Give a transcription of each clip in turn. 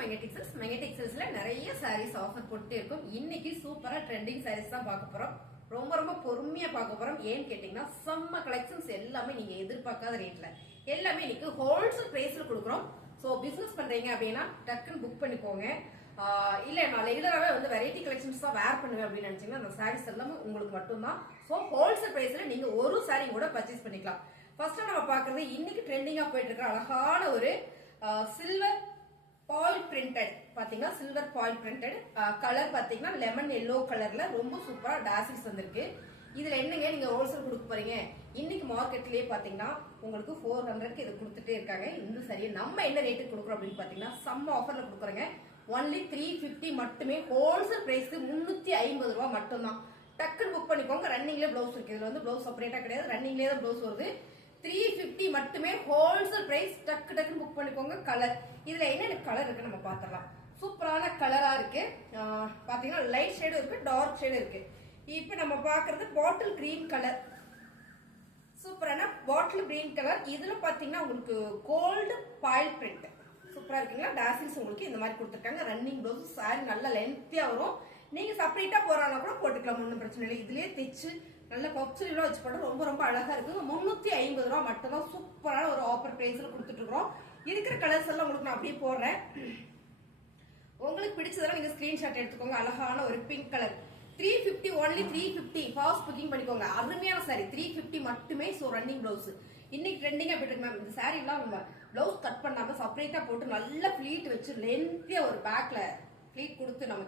Magnetic Cells நிறைய sarees offer போட்டுட்டே இருக்கும். இன்னைக்கு சூப்பரா ட்ரெண்டிங் sarees தான் பார்க்க போறோம். ரொம்ப பொறுமையா பார்க்க போறோம். ஏன்னு கேட்டீங்கன்னா செம்ம கலெக்ஷன்ஸ் எல்லாமே நீங்க எதிர்பார்க்காத ரேட்ல எல்லாமே இன்னைக்கு ஹோல்சேல் பிரைஸ்ல கொடுக்குறோம். சோ பிசினஸ் பண்றீங்க அப்படின்னா டக்குன்னு புக் பண்ணிக்கோங்க. இல்ல நான் ரெகுலராவே வந்து வெரைட்டி கலெக்ஷன்ஸ் தான் வேர் பண்ணுவேன் அப்படின்னு நினைச்சீங்கன்னா அந்த சாரீஸ் எல்லாமே உங்களுக்கு மட்டும்தான். சோ ஹோல்சேல் பிரைஸ்ல நீங்க ஒரு சாரி கூட பர்ச்சேஸ் பண்ணிக்கலாம். ஃபர்ஸ்ட் நம்ம பாக்குறது இன்னைக்கு ட்ரெண்டிங்கா போயிட்டு இருக்கிற அழகான ஒரு சில்வர் பாயில் பிரிண்டட் பாத்தீங்கன்னா சில்வர் பாயில் பிரிண்டட் கலர் பாத்தீங்கன்னா லெமன் எல்லோ கலர்ல ரொம்ப சூப்பரா டாசில்ஸ் வந்திருக்கு. இதுல என்னங்க நீங்க ஹோல்சேல் கொடுக்க போறீங்க. இன்னைக்கு மார்க்கெட்லயே பாத்தீங்கன்னா உங்களுக்கு 400க்கு இது கொடுத்துட்டே இருக்காங்க. இந்த சரியா நம்ம என்ன ரேட்டுக்கு கொடுக்குறோம் அப்படின்னு பாத்தீங்கன்னா செம்ம ஆஃபர்ல கொடுக்குறோங்க. ஒன்லி 350 மட்டுமே. ஹோல்சேல் பிரைஸ் 350 ரூபாய் மட்டும்தான். டக்குன்னு புக் பண்ணிக்கோங்க. ரன்னிங்லேயே பிளவுஸ் இருக்கு. இதுல வந்து பிளவுஸ் செப்பரேட்டா கிடையாது, ரன்னிங்லேயே தான் பிளவுஸ் வருது. 350 மட்டுமே ஹோல்சேல் பிரைஸ். டக்குன்னு புக் பண்ணிக்கோங்க. கலர் இதுல என்ன கலர் இருக்கு நம்ம பாத்திரலாம். சூப்பரான கலரா இருக்கு. பாத்தீங்கன்னா லைட் ஷேடு இருக்கு, டார்க் ஷேடு இருக்கு. இப்ப நம்ம பாக்குறது பாட்டில் கிரீன் கலர். சூப்பரான பாட்டில் கிரீன் கலர். இதுல பாத்தீங்கன்னா உங்களுக்கு கோல்டு பாயில் பிரிண்ட் சூப்பரா இருக்குங்களா. டாசில்ஸ் உங்களுக்கு இந்த மாதிரி கொடுத்துருக்காங்க. ரன்னிங் பிளவுஸ் சாரி நல்ல லென்த்தியா வரும். நீங்க செப்பரேட்டா போறாங்க கூட போட்டுக்கலாம், ஒன்றும் பிரச்சனை இல்லை. இதுலயே தைச்சு நல்ல பப்ஸ்லாம் வச்சு போட்டு ரொம்ப அழகா இருக்கு. 350 ரூபாய் மட்டும் தான். சூப்பரான ஒரு ஆஃபர் பிரைஸ்ல கொடுத்துட்டு இருக்கோம். இருக்கிற கலர்ஸ் எல்லாம் உங்களுக்கு நான் அப்படியே போடுறேன். உங்களுக்கு பிடிச்சதெல்லாம் நீங்க ஸ்கிரீன்ஷாட் எடுத்துக்கோங்க. அழகான ஒரு pink colour 350 only 350 fast booking பண்ணிக்கோங்க. அருமையான சாரி 350 மட்டுமே. சோ ரன்னிங் பிளவுஸ் இன்னைக்கு ட்ரெண்டிங்கா போயிட்டு இருக்கு மேம். இந்த சாரி எல்லாம் நம்ம பிளவுஸ் கட் பண்ணாம செப்பரேட்டா போட்டு நல்ல ஃபிளீட் வச்சு லென்த்தியா ஒரு பேக்ல ஃபிளீட் கொடுத்து நம்ம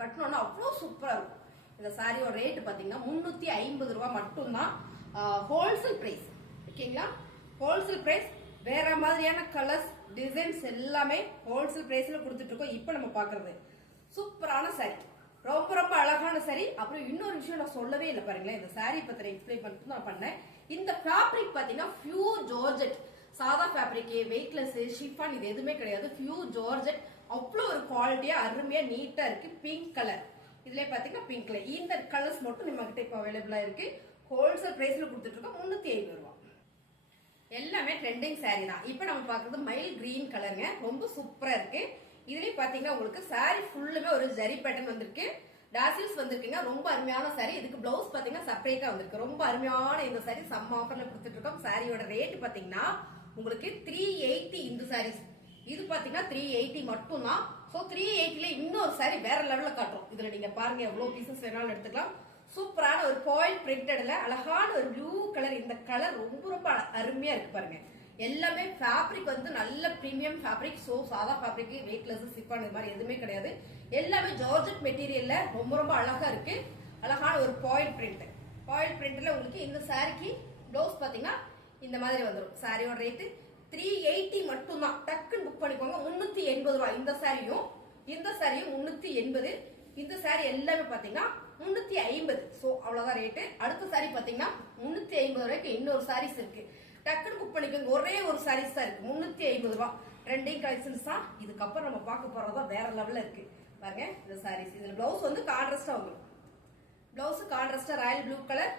கட்டணும்னா அவ்வளவு சூப்பரா இருக்கும். இந்த சாரியோட ரேட் பாத்தீங்கன்னா 350 ரூபாய் மட்டும்தான். ஹோல்சேல் பிரைஸ் ஓகேங்களா. Wholesale price. வேற மாதிரியான கலர்ஸ் டிசைன்ஸ் எல்லாமே ஹோல்சேல் பிரைஸ்ல கொடுத்துட்டு இருக்கோம். இப்ப நம்ம பாக்குறது சூப்பரான சாரி, ரொம்ப அழகான சாரி. அப்புறம் இன்னொரு விஷயம் நான் சொல்லவே இல்லை பாருங்களேன். இந்த சாரி பத்திர எக்ஸ்பிளைன் பண்ணிட்டு நான் பண்ணேன். இந்த ஃபேப்ரிக் பாத்தீங்கன்னா பியூர் ஜார்ஜெட். சாதா ஃபேப்ரிக், வெயிட்லெஸ், ஷிஃபான் இது எதுவுமே கிடையாது. Pure georgette. அவ்வளவு ஒரு குவாலிட்டியா அருமையா நீட்டா இருக்கு. Pink colour. இதுல பாத்தீங்கன்னா பிங்க் கலர். இந்த கலர்ஸ் மட்டும் நம்ம கிட்ட இப்ப அவைலபிளா இருக்கு. ஹோல்சேல் பிரைஸ்ல கொடுத்துட்டு இருக்கோம். 350 ரூபாய். எல்லாமே ட்ரெண்டிங் சாரி தான். இப்ப நம்ம பாக்குறது மைல் கிரீன் கலருங்க. ரொம்ப சூப்பரா இருக்கு. இதுலயும் பாத்தீங்கன்னா உங்களுக்கு சாரி ஃபுல்லுமே ஒரு ஜரி பேட்டர்ன் வந்திருக்கு. டாசில்ஸ் வந்திருக்குங்க. ரொம்ப அருமையான சாரி. இதுக்கு பிளவுஸ் பாத்தீங்கன்னா செப்பரேட்டா வந்திருக்கு. ரொம்ப அருமையான இந்த சாரி செம்ம ஆஃபர்ல கொடுத்துட்டு இருக்கோம். சாரியோட ரேட் பாத்தீங்கன்னா உங்களுக்கு 380. இந்த சாரீஸ் இது பாத்தீங்கன்னா 380 மட்டும் தான். சோ 380ல இன்னொரு சாரி வேற லெவல்ல காட்டுறோம். இதுல நீங்க பாருங்க எவ்வளவு பீசஸ் வேணாலும் எடுத்துக்கலாம். சூப்பரான ஒரு பாயில் பிரிண்டட்ல அழகான ஒரு ப்ளூ கலர். இந்த கலர் ரொம்ப அருமையா இருக்கு பாருங்க. எல்லாமே ஃபேப்ரிக் வந்து நல்ல பிரீமியம் ஃபேப்ரிக். சோ சாதா ஃபேப்ரிக், வெயிட்லெஸ், சிப்பான் இது மாதிரி எதுவுமே கிடையாது. எல்லாமே ஜார்ஜெட் மெட்டீரியல்ல ரொம்ப அழகா இருக்கு. அழகான ஒரு பாயில் பிரிண்ட். பாயில் பிரிண்ட்ல உங்களுக்கு இந்த சாரிக்கு பிளவுஸ் பாத்தீங்கன்னா இந்த மாதிரி வந்துடும். சாரியோட ரேட் 380 மட்டும் தான். டக்குன்னு புக் பண்ணிக்கோங்க. 380 ரூபாய். இந்த சாரியும் 380. இந்த சாரி எல்லாமே பாத்தீங்கன்னா 350. சோ அவ்வளவுதான் ரேட்டு. அடுத்த சாரி பாத்தீங்கன்னா 350 ரூபாய்க்கு இன்னொரு சாரீஸ் இருக்கு. டக்குன்னு புக் பண்ணிக்கோங்க. ஒரே ஒரு சாரீஸ் தான் இருக்கு. 350 ரூபாய். ட்ரெண்டிங் கலெக்ஷன்ஸ் தான். இதுக்கப்புறம் நம்ம பார்க்க போறதா வேற லெவல்ல இருக்கு பாருங்க. இந்த சாரீஸ் இதுல பிளவுஸ் வந்து கான்ட்ராஸ்டா வந்துடும். பிளவுஸ் கான்ட்ராஸ்டா ராயல் ப்ளூ கலர்.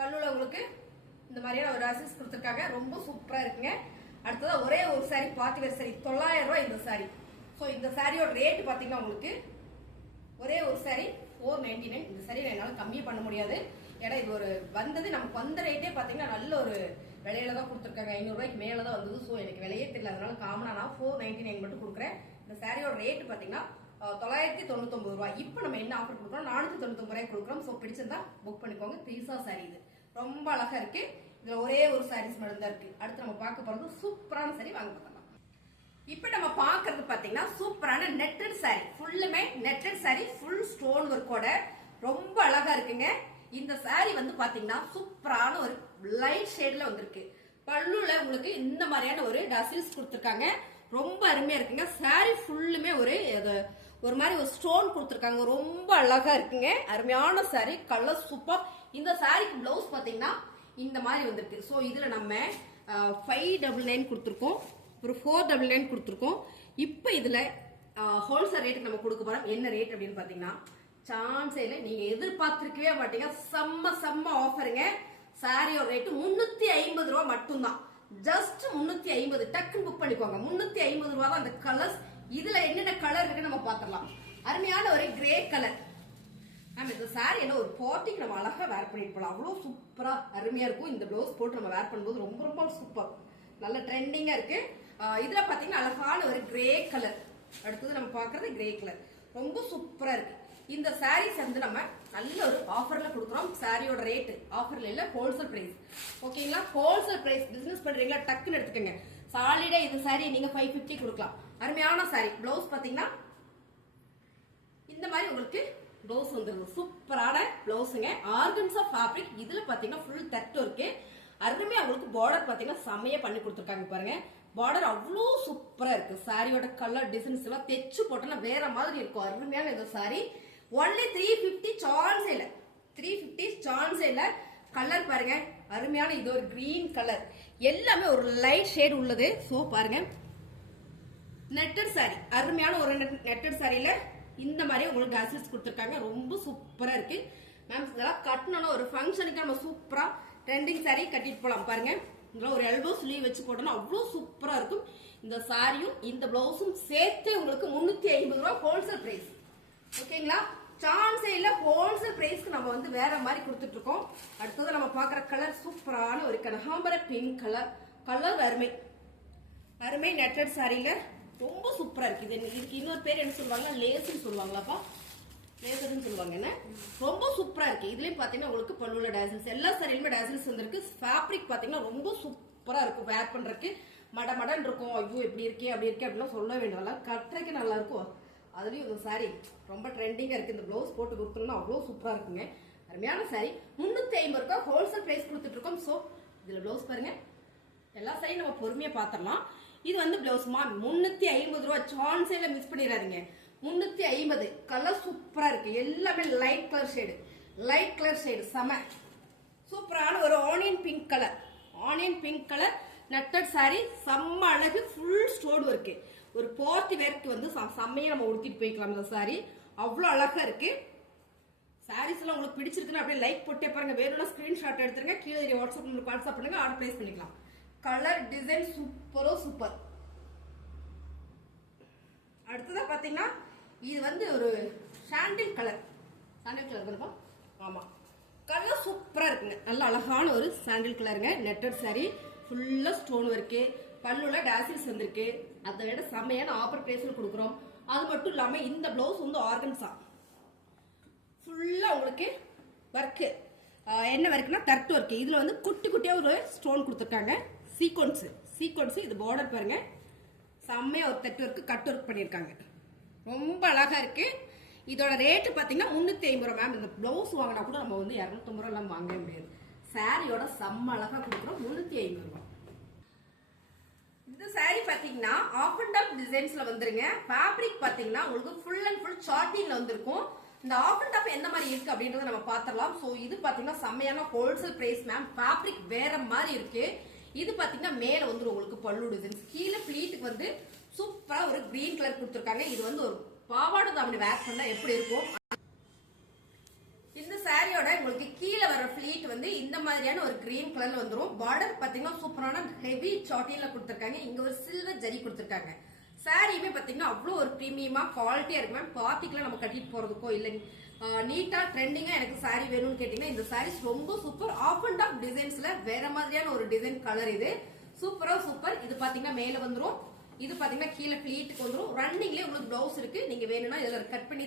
பல்லுல உங்களுக்கு இந்த மாதிரியான ஒரு டாசில்ஸ் கொடுத்துருக்காங்க. ரொம்ப சூப்பரா இருக்குங்க. அடுத்ததா ஒரே ஒரு சாரி பார்ட்டி வேர் சாரி 900 ரூபாய் இந்த சாரி. சோ இந்த சாரியோட ரேட் பாத்தீங்கன்னா உங்களுக்கு ஒரே ஒரு சாரி 499. இந்த சாரி என்னால கம்மி பண்ண முடியாது. ஏன்னா இது ஒரு வந்தது நமக்கு வந்த ரேட்டே பாத்தீங்கன்னா நல்ல ஒரு விலையில தான் கொடுத்துருக்காங்க. 500 ரூபாய்க்கு மேலதான் வந்தது. சோ எனக்கு விலையே தெரியல, அதனால காமனா நான் 499 மட்டும் கொடுக்குறேன். இந்த சாரியோட ரேட் பாத்தீங்கன்னா 999 ரூபாய். இப்ப நம்ம என்ன ஆஃபர் கொடுக்குறோம், 499 ரூபாய் கொடுக்குறோம். சோ பிடிச்சிருந்தா புக் பண்ணிக்கோங்க. பீஸா சாரி இது ரொம்ப அழகா இருக்கு. இதுல ஒரே ஒரு சாரீஸ் மட்டும் தான் இருக்கு. அடுத்து நம்ம பார்க்க போறது சூப்பரான சாரி. வாங்க பார்க்கலாம். இப்ப நம்ம பாக்குறது பாத்தீங்கன்னா சூப்பரான நெட்டட் சாரி. ஃபுல்லுமே நெட்டட் சாரி, ஃபுல் ஸ்டோன் ஒர்க்கோட ரொம்ப அழகா இருக்குங்க. இந்த சாரி வந்து பாத்தீங்கன்னா சூப்பரான ஒரு லைட் ஷேட்ல வந்திருக்கு. பல்லுல உங்களுக்கு இந்த மாதிரியான ஒரு டசில்ஸ் கொடுத்துருக்காங்க. ரொம்ப அருமையா இருக்குங்க. சாரி ஃபுல்லுமே ஒரு மாதிரி ஒரு ஸ்டோன் கொடுத்துருக்காங்க. ரொம்ப அழகா இருக்குங்க. அருமையான சாரி. Colour super. இந்த சாரிக்கு பிளவுஸ் பாத்தீங்கன்னா இந்த மாதிரி வந்துருக்கு. சோ இதுல நம்ம 599 கொடுத்துருக்கோம், ஒரு 499 கொடுத்துருக்கோம். இப்ப இதுல ஹோல்சேல் ரேட்டுக்கு நம்ம கொடுக்க போறோம். என்ன ரேட் அப்படின்னு பாத்தீங்கன்னா சான்ஸே இல்லை. நீங்க எதிர்பார்த்திருக்கவே மாட்டீங்க. செம்ம ஆஃபருங்க. சாரியோட ரேட்டு 350 ரூபாய் மட்டும்தான். ஜஸ்ட் 350. டக்குன்னு புக் பண்ணிக்கோங்க. 350 ரூபாய் தான். அந்த கலர்ஸ் இதுல என்னென்ன கலர் இருக்குன்னு நம்ம பாத்திரலாம். அருமையான ஒரு கிரே கலர். நம்ம இந்த சாரி என்ன ஒரு பார்ட்டிக்கு நம்ம அழகா வேர் பண்ணிட்டு போலாம். அவ்வளவு சூப்பரா அருமையா இருக்கும். இந்த ப்ளவுஸ் போட்டு நம்ம வேர் பண்ணும்போது ரொம்ப ரொம்ப சூப்பர், நல்ல ட்ரெண்டிங்கா இருக்கு. இதுல பாத்தீங்கன்னா அழகான ஒரு கிரே கலர். அடுத்தது நம்ம பாக்குறது கிரே கலர், ரொம்ப சூப்பரா இருக்கு. இந்த சாரீஸ் வந்து நம்ம நல்ல ஒரு ஆஃபர்ல கொடுக்குறோம். சாரியோட ரேட் ஆஃபர்ல இல்ல, ஹோல்சேல் பிரைஸ். ஓகேங்களா, ஹோல்சேல் பிரைஸ். பிசினஸ் பண்றீங்களா டக்குன்னு எடுத்துக்கங்க. சாலிடா இந்த சாரி நீங்க 550 கொடுக்கலாம். அருமையான சாரி. பிளவுஸ் பாத்தீங்கன்னா இந்த மாதிரி உங்களுக்கு பிளவுஸ் வந்துருது. சூப்பரான பிளவுஸுங்க, ஆர்கன்ஸா ஃபேப்ரிக். இதுல பாத்தீங்கன்னா ஃபுல் தட்டு இருக்கு. அருமையா உங்களுக்கு பார்டர் பாத்தீங்கன்னா செமையா பண்ணி கொடுத்துருக்காங்க பாருங்க. பார்டர் அவ்வளோ சூப்பரா இருக்கு. சாரியோட கலர் டிசைன்ஸ் எல்லாம் தைச்சு போட்டோம்னா வேற மாதிரி இருக்கும். அருமையான இந்த சாரி ஒன்லி 350 சான்ஸ் இல்ல, 350 சான்ஸ் இல்ல. கலர் பாருங்க அருமையான, இது ஒரு கிரீன் கலர், எல்லாமே ஒரு லைட் ஷேட் உள்ளது. சோ பாருங்க, நெட்டட் சாரி, அருமையான ஒரு நெட்டட் சாரியில இந்த மாதிரி உங்களுக்கு டாசல்ஸ் கொடுத்துருக்காங்க. ரொம்ப சூப்பரா இருக்கு மேம். இதெல்லாம் கட்டணும்னா ஒரு ஃபங்க்ஷனுக்கு நம்ம சூப்பரா ட்ரெண்டிங் சாரி கட்டிட்டு போலாம். பாருங்க, இதெல்லாம் ஒரு எல்போ ஸ்லீவ் வச்சு போட்டோம்னா அவ்வளோ சூப்பரா இருக்கும். இந்த சாரியும் இந்த பிளவுஸும் சேர்த்து உங்களுக்கு 350 ரூபாய் ஹோல்சேல் பிரைஸ். ஓகேங்களா, சான்ஸே இல்ல. ஹோல்சேல் பிரைஸ்க்கு நம்ம வந்து வேற மாதிரி கொடுத்துட்டு இருக்கோம். அடுத்தது நம்ம பாக்குற கலர் சூப்பரான ஒரு கனகாம்பர பிங்க் கலர். கலர் அருமை அருமை. நெட்டட் சாரியில ரொம்ப சூப்பரா இருக்கு. இதுக்கு இன்னொரு பேர் என்ன சொல்லுவாங்க, லேஸ்ன்னு சொல்லுவாங்களாப்பா, லேசர்னு சொல்லுவாங்க. என்ன ரொம்ப சூப்பரா இருக்கு. இதுலயும் பாத்தீங்கன்னா உங்களுக்கு பல்லுல டாசல்ஸ், எல்லா சாரியிலுமே டாசல்ஸ் வந்திருக்கு. ஃபேப்ரிக் பாத்தீங்கன்னா ரொம்ப சூப்பரா இருக்கும். வேர் பண்றதுக்கு மட மடன் இருக்கும். ஐயோ எப்படி இருக்கே அப்படி இருக்கே அப்படிலாம் சொல்ல வேண்டியதெல்லாம், கட்டுறதுக்கு நல்லா இருக்கும். அதுலயும் இந்த சாரி ரொம்ப ட்ரெண்டிங்கா இருக்கு. இந்த பிளவுஸ் போட்டு கொடுத்தோம்னா அவ்வளவு சூப்பரா இருக்குங்க. அருமையான சாரி. 350 ரூபாய் ஹோல்சேல் பிரைஸ் கொடுத்துட்டு இருக்கோம். சோ இதுல பிளவுஸ் பாருங்க, எல்லா சாரியும் நம்ம பொறுமையா பாத்திரலாம். இது வந்து பிளவுஸ்மா 350 ரூபாய், சான்ஸே மிஸ் பண்ணிடாதீங்க. 350. கலர் சூப்பரா இருக்கு. எல்லாமே light colour shade, light colour shade செம சூப்பரான ஒரு onion pink colour. Onion pink colour netted sorry, செம்ம அழகு. Full stone work. ஒரு பார்ட்டி வேர்க்கு வந்து செம்மையா நம்ம உடுத்திட்டு போய்க்கலாம். இந்த சாரி அவ்வளோ அழகா இருக்கு. சாரீஸ் எல்லாம் உங்களுக்கு பிடிச்சிருக்குன்னு அப்படியே லைக் போட்டே பாருங்க. வேணும்னா ஸ்கிரீன்ஷாட் எடுத்துருங்க, கீழே வாட்ஸ்அப் பண்ணுங்க, ஆர்டர் பிளேஸ் பண்ணிக்கலாம். கலர் டிசைன் சூப்பரோ சூப்பர். அடுத்ததா பாத்தீங்கன்னா இது வந்து ஒரு சாண்டில் கலர். சாண்டில் கலர் தானப்பா? ஆமா, கலர் சூப்பரா இருக்குங்க. நல்ல அழகான ஒரு சாண்டில் கலருங்க. நெட்டட் சாரி, ஃபுல்லா ஸ்டோன் ஒர்க்கு, பல்லுல டாசில்ஸ் வந்திருக்கு. அதை விட செம்மையான ஆஃபர் பிரைஸ்ல கொடுக்குறோம். அது மட்டும் இல்லாம இந்த பிளவுஸ் வந்து ஆர்கன்ஸா ஃபுல்லா உங்களுக்கு ஒர்க்கு. என்ன ஒர்க்குனா தட்டு ஒர்க். இதுல வந்து குட்டி குட்டியா ஒரு ஸ்டோன் கொடுத்துருக்காங்க. சீக்வன்ஸ் இது பார்டர் பாருங்க, செம்மையா ஒரு தட்டு ஒர்க், கட் ஒர்க் பண்ணிருக்காங்க. ரொம்ப அழகா இருக்கு. இதோட ரேட்டு பாத்தீங்கன்னா 350 ரூபாய் மேம். இந்த பிளவுஸ் வாங்கினா கூட நம்ம வந்து 250 ரூபாய் எல்லாம் வாங்கவே முடியாது. சாரியோட செம்ம அழகா கொடுக்குறோம். 350 ரூபாய். இந்த சாரி பாத்தீங்கன்னா ஆஃப் அண்ட் ஆஃப் டிசைன்ஸ்ல வந்துருங்க. ஃபேப்ரிக் பாத்தீங்கன்னா உங்களுக்கு ஃபுல் அண்ட் ஃபுல் சார்ட்டின்ல வந்திருக்கும். இந்த ஆஃப் அண்ட் ஆஃப் எந்த மாதிரி இருக்கு அப்படின்றத நம்ம பாத்திரலாம். சோ இது பாத்தீங்கன்னா செம்மையான ஹோல்சேல் பிரைஸ் மேம். ஃபேப்ரிக் வேற மாதிரி இருக்கு. இது பாத்தீங்கன்னா மேல வந்து உங்களுக்கு பல்லு டிசைன்ஸ், கீழே பிளீட்டுக்கு வந்து சூப்பரா ஒரு கிரீன் கலர் கொடுத்துருக்காங்க. இது வந்து ஒரு பாவாடை தாவணி வேர் பண்ணா எப்படி இருக்கும். இந்த சாரியோட உங்களுக்கு கீழே வர பிளீட் வந்து இந்த மாதிரியான ஒரு கிரீன் கலர்ல வந்துரும். பார்டர் பாத்தீங்கன்னா சூப்பரான ஹெவி சாட்டின்ல கொடுத்துருக்காங்க. இங்க ஒரு சில்வர் ஜரி கொடுத்துருக்காங்க. சாரியுமே பாத்தீங்கன்னா அவ்வளவு ஒரு பிரீமியமா குவாலிட்டியா இருக்கு மேம். பார்ட்டிக்குலாம் நம்ம கட்டிட்டு போறதுக்கோ இல்ல நீட்டா ட்ரெண்டிங்கா எனக்கு சாரி வேணும்னு கேட்டீங்கன்னா இந்த சாரீஸ் ரொம்ப சூப்பர். ஆஃப் அண்ட் ஆஃப் டிசைன்ஸ்ல வேற மாதிரியான ஒரு டிசைன் கலர். இது சூப்பரா சூப்பர். இது பாத்தீங்கன்னா மேல வந்துரும். இது பாத்தீங்கன்னா கீழே பிளீட்டுக்கு வந்துரும். ரன்னிங்லயே உங்களுக்கு பிளவுஸ் இருக்கு. நீங்க வேணும்னா இதுல கட் பண்ணி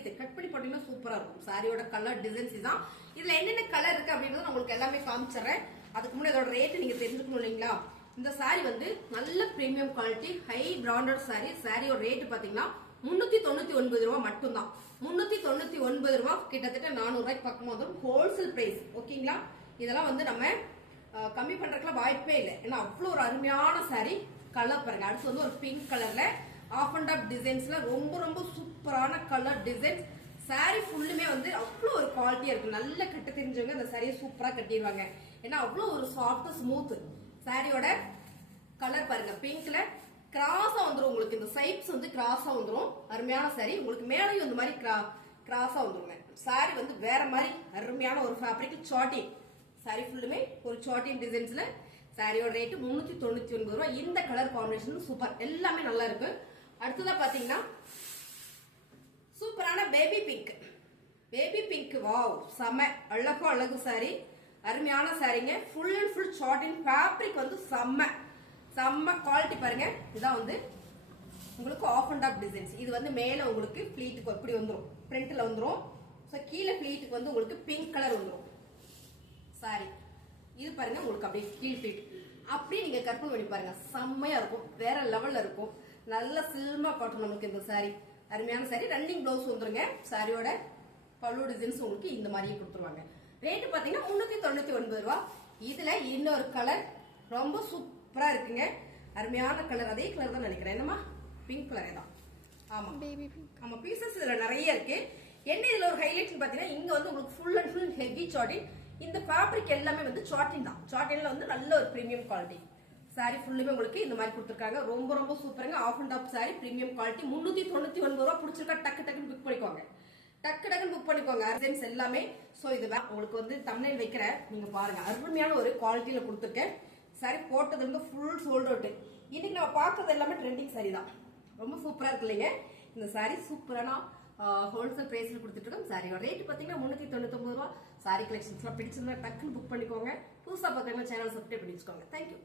போட்டீங்கன்னா சூப்பரா இருக்கும். சாரியோட கலர் டிசைன்ஸ் தான். இதுல என்னென்ன கலர் இருக்கு அப்படின்றத நான் உங்களுக்கு எல்லாமே காமிச்சிடுறேன். அதுக்கு முன்னாடி இதோட ரேட் நீங்க தெரிஞ்சுக்கணும் இல்லைங்களா. இந்த சாரி வந்து நல்ல premium quality, high branded sorry. சாரியோட ரேட் பாத்தீங்கன்னா 399 ரூபாய் மட்டும்தான். 399 ரூபாய், கிட்டத்தட்ட 400 ரூபாய்க்கு பக்கமா வந்துடும். Wholesale price. ஓகேங்களா, இதெல்லாம் வந்து நம்ம கம்மி பண்றதுக்குலாம் வாய்ப்பே இல்லை. ஏன்னா அவ்வளவு ஒரு அருமையான சாரி. கலர் பாருங்க. அடுத்து வந்து ஒரு பிங்க் கலர்ல ஆஃப் அண்ட் ஆஃப் டிசைன்ஸ்ல ரொம்ப ரொம்ப சூப்பரான கலர் டிசைன்ஸ். சாரி ஃபுல்லுமே வந்து அவ்வளோ ஒரு குவாலிட்டியா இருக்கு. நல்ல கட்ட தெரிஞ்சவங்க இந்த சாரியை சூப்பரா கட்டிடுவாங்க. ஏன்னா அவ்வளோ ஒரு சாஃப்ட் ஸ்மூத். சாரியோட கலர் பாருங்க, பிங்க்ல கிராஸா வந்துரும். உங்களுக்கு இந்த சைப்ஸ் வந்து கிராஸா வந்துரும். அருமையான சாரி. உங்களுக்கு மேலையும் இந்த மாதிரி கிராஸா வந்துருங்க. சாரி வந்து வேற மாதிரி அருமையான ஒரு ஃபேப்ரிக் சாட்டின். சாரி ஃபுல்லுமே ஒரு சாட்டின் டிசைன்ஸ்ல. சாரியோட ரேட் 399 ரூபாய். இந்த கலர் காம்பினேஷன் சூப்பர். எல்லாமே நல்லா இருக்கு. அடுத்ததா பாத்தீங்கன்னா சூப்பரான baby pink. Baby pink wow செம அழகோ அழகு சாரி, அருமையான சாரிங்க. Full and full satin fabric வந்து செம்ம செம்ம குவாலிட்டி பாருங்க. இதான் வந்து உங்களுக்கு ஆஃப் அண்ட் ஆஃப் டிசைன்ஸ். இது வந்து மேல உங்களுக்கு ஃபிளீட்டுக்கு எப்படி வந்துடும், பிரிண்ட்ல வந்துடும். ஸோ கீழே ஃபிளீட்டுக்கு வந்து உங்களுக்கு பிங்க் கலர் வந்துடும் சாரி. இது பாருங்க உங்களுக்கு அப்படியே கீழ் ஃபிளீட் அப்படியே நீங்க கற்பனை பண்ணி பாருங்க, செம்மையா இருக்கும், வேற லெவல்ல இருக்கும். நல்ல சில்மா காட்டும் நமக்கு இந்த சாரி. அருமையான சாரி. ரன்னிங் பிளவுஸ் வந்துருங்க. சாரியோட பல்லு டிசைன்ஸ் உங்களுக்கு இந்த மாதிரியே கொடுத்துருவாங்க. ரேட்டு பாத்தீங்கன்னா 399 ரூபா. இதுல இன்னொரு கலர் ரொம்ப சூப்பரா இருக்குங்க. அருமையான கலர், அதே கலர் தான் நினைக்கிறேன். என்னமா பிங்க் கலரே தான். ஆமா பேபி பிங்க். ஆமா பீசஸ் இதுல நிறைய இருக்கு. என்ன இதுல ஒரு ஹைலைட் பாத்தீங்கன்னா இங்க வந்து உங்களுக்கு ஃபுல் அண்ட் ஃபுல் ஹெவி சாட்டின். இந்த ஃபேப்ரிக் எல்லாமே வந்து சாட்டின் தான். சாட்டின்ல வந்து நல்ல ஒரு பிரீமியம் குவாலிட்டி. சாரி ஃபுல்லுமே உங்களுக்கு இந்த மாதிரி கொடுத்துருக்காங்க. ரொம்ப ரொம்ப சூப்பருங்க. Half and half sari, premium quality. 399 ரூபா. பிடிச்சிருக்கா டக்கு டக்குன்னு புக் பண்ணிக்கோங்க, டக்கு டக்குன்னு புக் பண்ணிக்கோங்க. டிசைன்ஸ் எல்லாமே. சோ இது உங்களுக்கு வந்து தம்ப்நெயில் வைக்கிறேன், நீங்க பாருங்க. அருமையான ஒரு குவாலிட்டியில கொடுத்துருக்கேன். சாரி போட்டது வந்து ஃபுல் சோல்ட் அவுட். இன்னைக்கு நம்ம பார்க்கறது எல்லாமே ட்ரெண்டிங் சாரி தான். ரொம்ப சூப்பரா இருக்கு இல்லைங்க இந்த சாரி. சூப்பரான ஹோல்சேல் பிரைஸ்ல கொடுத்துட்டு இருக்கோம். சாரியோட ரேட் பாத்தீங்கன்னா 399 ரூபா. சாரி கலெக்ஷன்ஸ்லாம் பிடிச்சிருந்தா டக்குன்னு புக் பண்ணிக்கோங்க. புதுசா பார்த்தீங்கன்னா சேனல் சப்ஸ்கிரைப் பண்ணி வச்சுக்கோங்க. தேங்க்யூ.